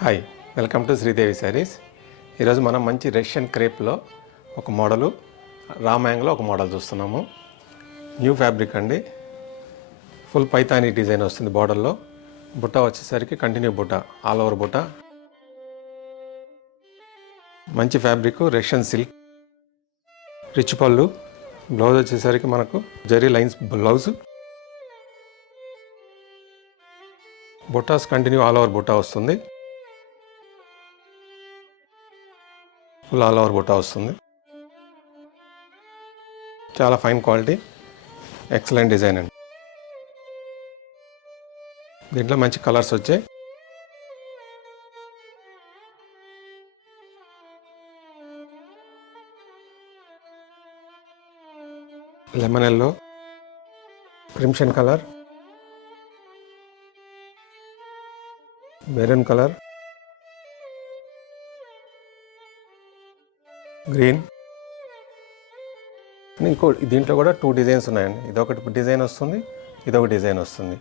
Hi, welcome to Sridevi saris. ఈరోజు మనం మంచి రష్యన్ క్రేప్లో ఒక మోడలు, రామాయంగ్లో ఒక మోడల్ చూస్తున్నాము. న్యూ ఫ్యాబ్రిక్ అండి. ఫుల్ పైతానీ డిజైన్ వస్తుంది. బార్డర్లో బుట్ట వచ్చేసరికి కంటిన్యూ బుట్ట, ఆల్ ఓవర్ బుట్ట. మంచి ఫ్యాబ్రిక్, రష్యన్ సిల్క్. రిచ్ పళ్ళు. బ్లౌజ్ వచ్చేసరికి మనకు జరీ లైన్స్ బ్లౌజ్. బుట్టాస్ కంటిన్యూ ఆల్ ఓవర్ బుట్ట వస్తుంది. ఫుల్ ఆల్ ఓవర్ బుట్ట వస్తుంది. చాలా ఫైన్ క్వాలిటీ, ఎక్సలెంట్ డిజైన్ అండి. దీంట్లో మంచి కలర్స్ వచ్చాయి. Lemon yellow, crimson colour, maroon colour, green. ఇంకో దీంట్లో కూడా 2 డిజైన్స్ ఉన్నాయండి. ఇదొకటి డిజైన్ వస్తుంది, ఇదొక డిజైన్ వస్తుంది.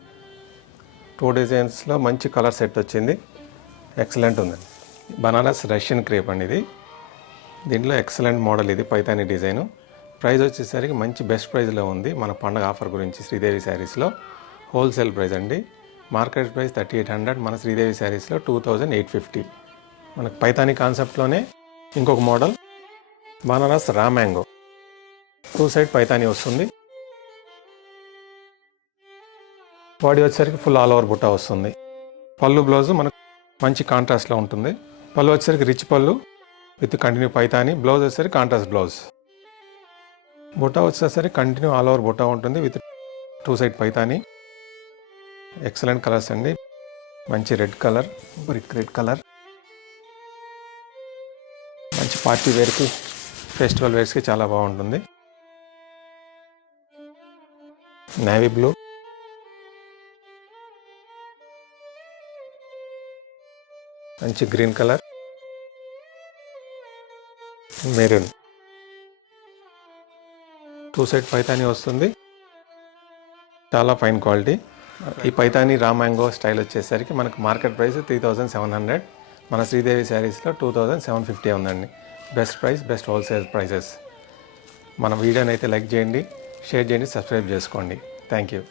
2 డిజైన్స్లో మంచి కలర్ సెట్ వచ్చింది. ఎక్సలెంట్ ఉందండి. బనారస్ రష్యన్ క్రేప్ అండి ఇది. దీంట్లో ఎక్సలెంట్ మోడల్ ఇది, పైతానీ డిజైను. ప్రైస్ వచ్చేసరికి మంచి బెస్ట్ ప్రైస్లో ఉంది. మన పండగ ఆఫర్ గురించి శ్రీదేవి శారీస్లో హోల్సేల్ ప్రైస్ అండి. మార్కెట్ ప్రైస్ 3800, మన శ్రీదేవి శారీస్లో 2850. మనకు పైతానీ కాన్సెప్ట్లోనే ఇంకొక model Banaras raw mango. 2 side Paithani వస్తుంది. బాడీ వచ్చేసరికి ఫుల్ ఆల్ ఓవర్ బుట్ట వస్తుంది. పళ్ళు బ్లౌజ్ మనకు మంచి కాంట్రాస్ట్లో ఉంటుంది. పళ్ళు వచ్చేసరికి రిచ్ పళ్ళు విత్ కంటిన్యూ పైతానీ. బ్లౌజ్ వచ్చేసరికి కాంట్రాస్ట్ బ్లౌజ్. బుట్ట వచ్చేసరికి కంటిన్యూ ఆల్ ఓవర్ బుట్ట ఉంటుంది with 2 side Paithani. Excellent colours అండి. మంచి red colour, brick red colour. మంచి పార్టీ వేర్కి, ఫెస్టివల్ వేర్స్కి చాలా బాగుంటుంది. నేవీ బ్లూ, మంచి green colour, maroon. 2 side Paithani వస్తుంది. చాలా ఫైన్ క్వాలిటీ. ఈ పైతానీ రా మ్యాంగో స్టైల్ వచ్చేసరికి మనకు మార్కెట్ ప్రైస్ 3700, మన శ్రీదేవి శారీస్లో 2750 ఉందండి. Best price, best wholesale prices. మన వీడియోని అయితే లైక్ చేయండి, షేర్ చేయండి, సబ్స్క్రైబ్ చేసుకోండి. Thank you.